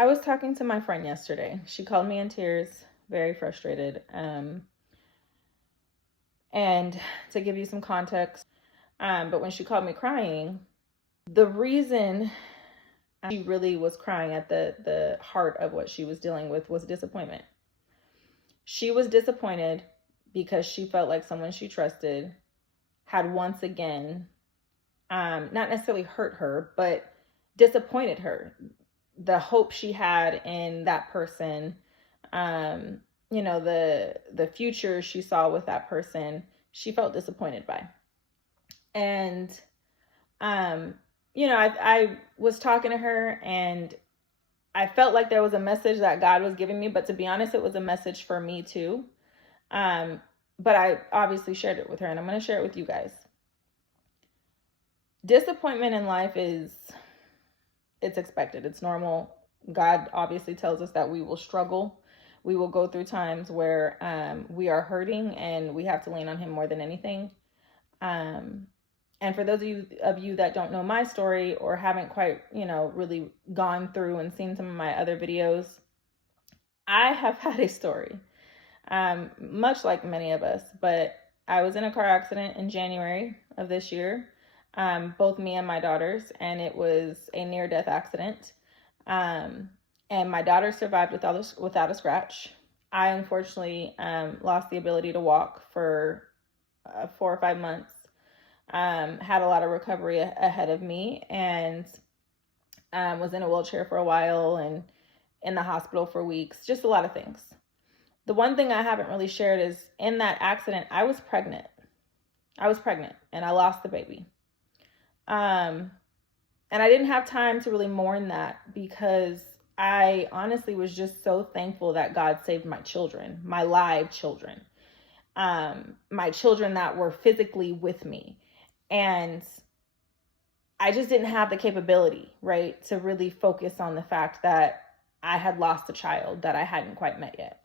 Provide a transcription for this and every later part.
I was talking to my friend yesterday. She called me in tears, very frustrated. And to give you some context, but when she called me crying, the reason she really was crying at the heart of what she was dealing with was disappointment. She was disappointed because she felt like someone she trusted had once again, not necessarily hurt her, but disappointed her. The hope she had in that person, the future she saw with that person, she felt disappointed by. And I was talking to her, and I felt like there was a message that God was giving me, but to be honest, it was a message for me too. But I obviously shared it with her, and I'm going to share it with you guys. Disappointment in life it's expected. It's normal. God obviously tells us that we will struggle. We will go through times where we are hurting and we have to lean on him more than anything. And for those of you that don't know my story or haven't quite, really gone through and seen some of my other videos, I have had a story, much like many of us, but I was in a car accident in January of this year, both me and my daughters, and it was a near-death accident. And my daughter survived without a scratch. I unfortunately lost the ability to walk for 4 or 5 months. Had a lot of recovery ahead of me, and was in a wheelchair for a while and in the hospital for weeks, just a lot of things. The one thing I haven't really shared is in that accident, I was pregnant and I lost the baby. And I didn't have time to really mourn that because I honestly was just so thankful that God saved my children, my live children, my children that were physically with me. And I just didn't have the capability, right, to really focus on the fact that I had lost a child that I hadn't quite met yet.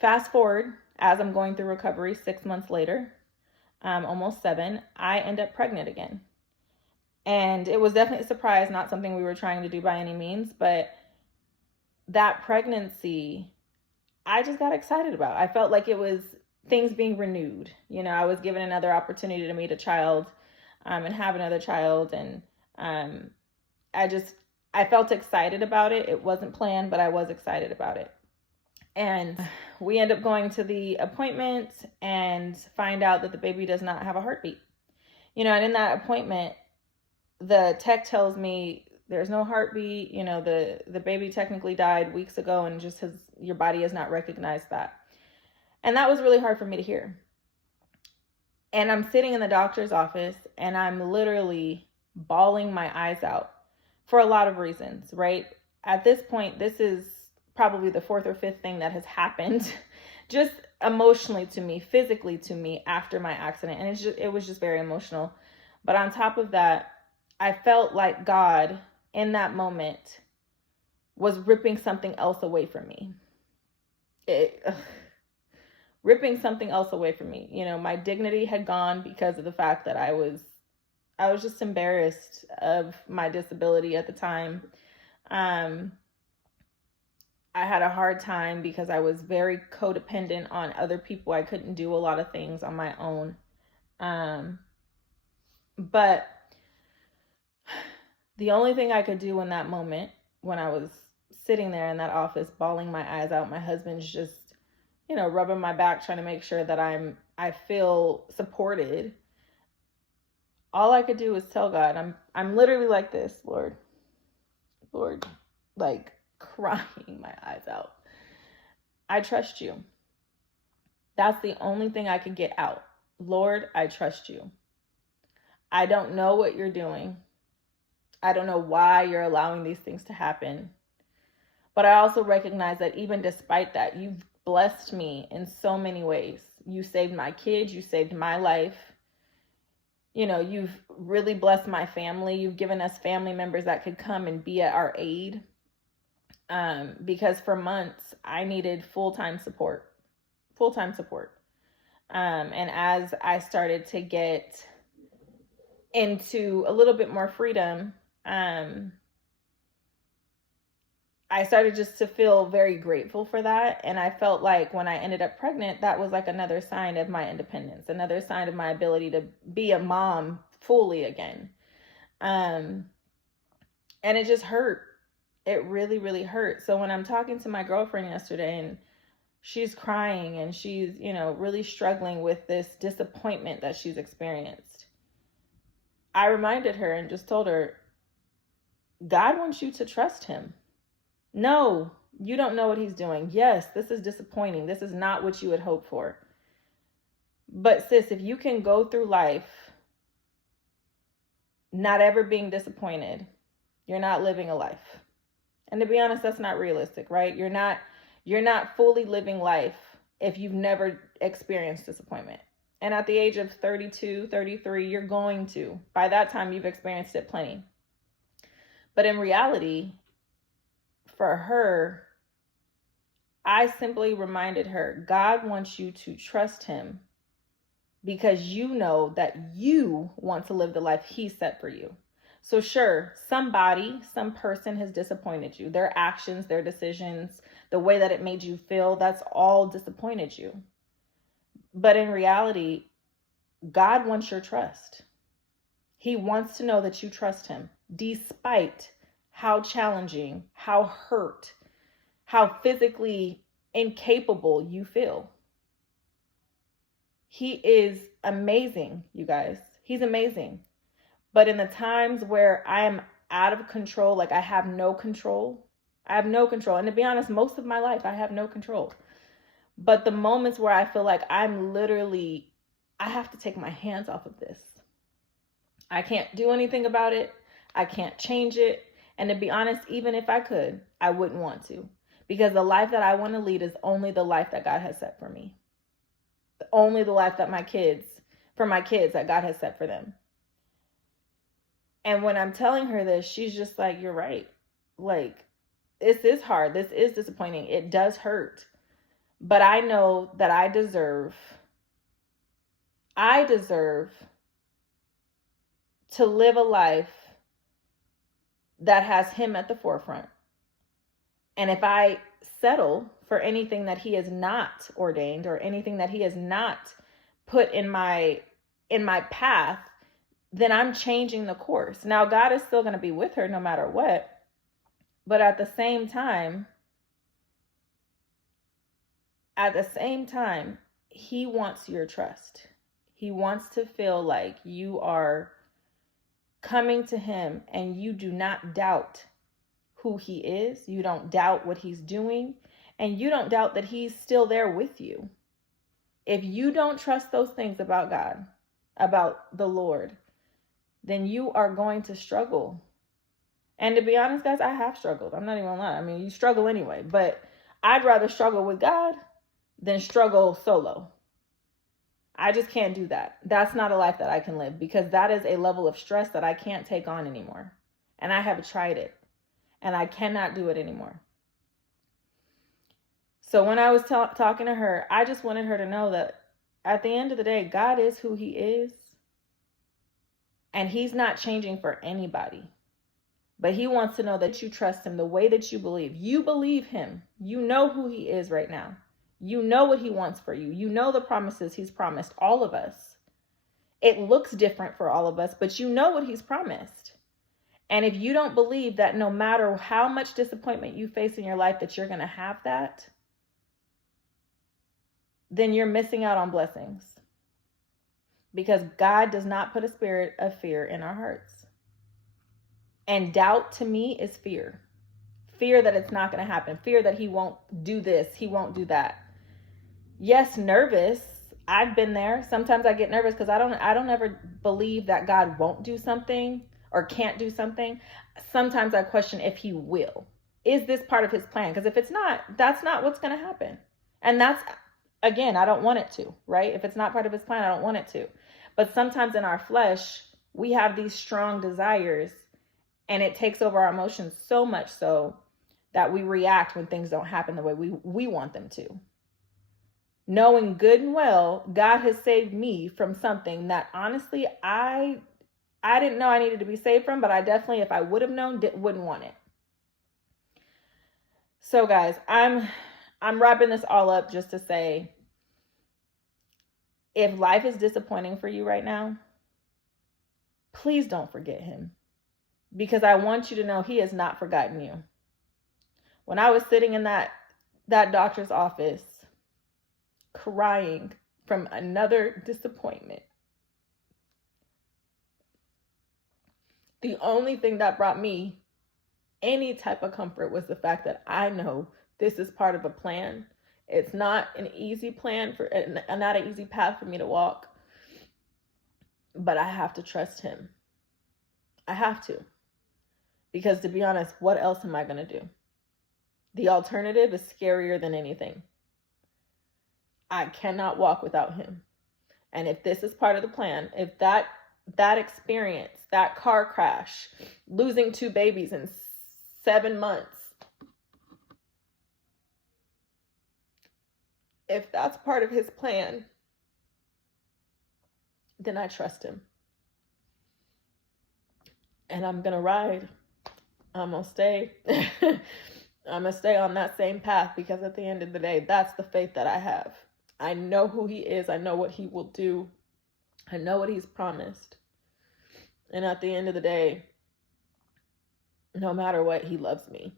Fast forward, as I'm going through recovery 6 months later, almost 7, I end up pregnant again. And it was definitely a surprise, not something we were trying to do by any means, but that pregnancy, I just got excited about. I felt like it was things being renewed. I was given another opportunity to meet a child, and have another child. And I felt excited about it. It wasn't planned, but I was excited about it. And we end up going to the appointment and find out that the baby does not have a heartbeat. And in that appointment, the tech tells me there's no heartbeat. The baby technically died weeks ago, and just your body has not recognized that. And that was really hard for me to hear. And I'm sitting in the doctor's office, and I'm literally bawling my eyes out for a lot of reasons, right? At this point, this is probably the 4th or 5th thing that has happened just emotionally to me, physically to me after my accident. And it was just very emotional. But on top of that, I felt like God in that moment was ripping something else away from me. Ripping something else away from me. My dignity had gone because of the fact that I was just embarrassed of my disability at the time. I had a hard time because I was very codependent on other people. I couldn't do a lot of things on my own. But the only thing I could do in that moment, when I was sitting there in that office bawling my eyes out, my husband's just, rubbing my back, trying to make sure that I feel supported. All I could do was tell God, I'm literally like this, Lord, like crying my eyes out. I trust you. That's the only thing I could get out. Lord, I trust you. I don't know what you're doing. I don't know why you're allowing these things to happen. But I also recognize that even despite that, you've blessed me in so many ways. You saved my kids. You saved my life. You've really blessed my family. You've given us family members that could come and be at our aid. Because for months I needed full-time support. And as I started to get into a little bit more freedom, I started just to feel very grateful for that. And I felt like when I ended up pregnant, that was like another sign of my independence, another sign of my ability to be a mom fully again. And it just hurt. It really, really hurt. So when I'm talking to my girlfriend yesterday and she's crying and she's, really struggling with this disappointment that she's experienced, I reminded her and just told her, God wants you to trust him. No, you don't know what he's doing. Yes, this is disappointing. This is not what you had hoped for. But sis, if you can go through life not ever being disappointed, you're not living a life. And to be honest, that's not realistic, right? You're not fully living life if you've never experienced disappointment. And at the age of 32, 33, you're going to. By that time, you've experienced it plenty. But in reality, for her, I simply reminded her, God wants you to trust him because you know that you want to live the life he set for you. So sure, some person has disappointed you. Their actions, their decisions, the way that it made you feel, that's all disappointed you. But in reality, God wants your trust. He wants to know that you trust him, despite how challenging, how hurt, how physically incapable you feel. He is amazing, you guys. He's amazing. But in the times where I am out of control, like I have no control. And to be honest, most of my life, I have no control. But the moments where I feel like I have to take my hands off of this. I can't do anything about it. I can't change it. And to be honest, even if I could, I wouldn't want to. Because the life that I want to lead is only the life that God has set for me. Only the life that my kids that God has set for them. And when I'm telling her this, she's just like, you're right. Like, this is hard. This is disappointing. It does hurt. But I know that I deserve to live a life that has him at the forefront. And if I settle for anything that he has not ordained or anything that he has not put in my path, then I'm changing the course. Now, God is still going to be with her no matter what. But at the same time, he wants your trust. He wants to feel like you are coming to him and you do not doubt who he is. You don't doubt what he's doing. And you don't doubt that he's still there with you. If you don't trust those things about God, about the Lord, then you are going to struggle. And to be honest, guys, I have struggled. I'm not even gonna lie. I mean, you struggle anyway. But I'd rather struggle with God than struggle solo. I just can't do that. That's not a life that I can live because that is a level of stress that I can't take on anymore. And I have tried it. And I cannot do it anymore. So when I was talking to her, I just wanted her to know that at the end of the day, God is who he is. And he's not changing for anybody. But he wants to know that you trust him the way that you believe. You believe him. You know who he is right now. You know what he wants for you. You know the promises he's promised all of us. It looks different for all of us, but you know what he's promised. And if you don't believe that no matter how much disappointment you face in your life that you're going to have that, then you're missing out on blessings. Because God does not put a spirit of fear in our hearts. And doubt to me is fear. Fear that it's not going to happen. Fear that he won't do this. He won't do that. Yes, nervous. I've been there. Sometimes I get nervous because I don't ever believe that God won't do something or can't do something. Sometimes I question if he will. Is this part of his plan? Because if it's not, that's not what's going to happen. And that's, again, I don't want it to, right? If it's not part of his plan, I don't want it to. But sometimes in our flesh, we have these strong desires and it takes over our emotions so much so that we react when things don't happen the way we want them to. Knowing good and well, God has saved me from something that honestly, I didn't know I needed to be saved from, but I definitely, if I would have known, wouldn't want it. So guys, I'm wrapping this all up just to say, if life is disappointing for you right now, please don't forget him, because I want you to know he has not forgotten you. When I was sitting in that doctor's office crying from another disappointment, the only thing that brought me any type of comfort was the fact that I know this is part of a plan. It's not an easy plan not an easy path for me to walk, but I have to trust him. I have to, because to be honest, what else am I going to do? The alternative is scarier than anything. I cannot walk without him. And if this is part of the plan, if that experience, that car crash, losing 2 babies in 7 months, if that's part of his plan, then I trust him. And I'm going to ride. I'm going to stay. I'm going to stay on that same path, because at the end of the day, that's the faith that I have. I know who he is. I know what he will do. I know what he's promised. And at the end of the day, no matter what, he loves me.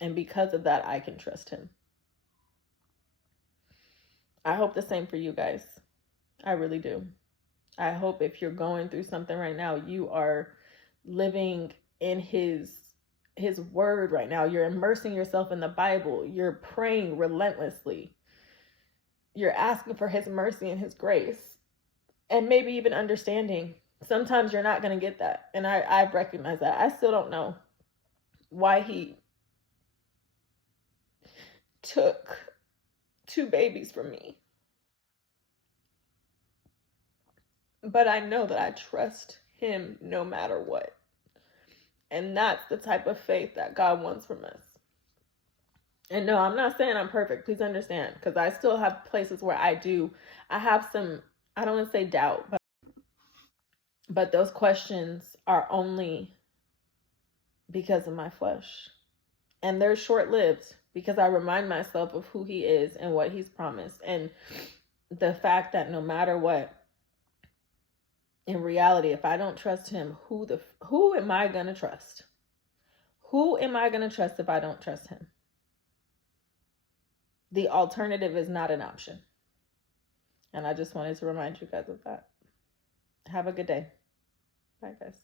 And because of that, I can trust him. I hope the same for you guys. I really do. I hope if you're going through something right now, you are living in his word right now. You're immersing yourself in the Bible. You're praying relentlessly. You're asking for his mercy and his grace, and maybe even understanding. Sometimes you're not going to get that. And I've recognized that. I still don't know why he took 2 babies from me. But I know that I trust him no matter what. And that's the type of faith that God wants from us. And no, I'm not saying I'm perfect. Please understand. Because I still have places where I have some, I don't want to say doubt, but those questions are only because of my flesh. And they're short-lived, because I remind myself of who he is and what he's promised. And the fact that no matter what, in reality, if I don't trust him, who am I going to trust? Who am I going to trust if I don't trust him? The alternative is not an option. And I just wanted to remind you guys of that. Have a good day. Bye, guys.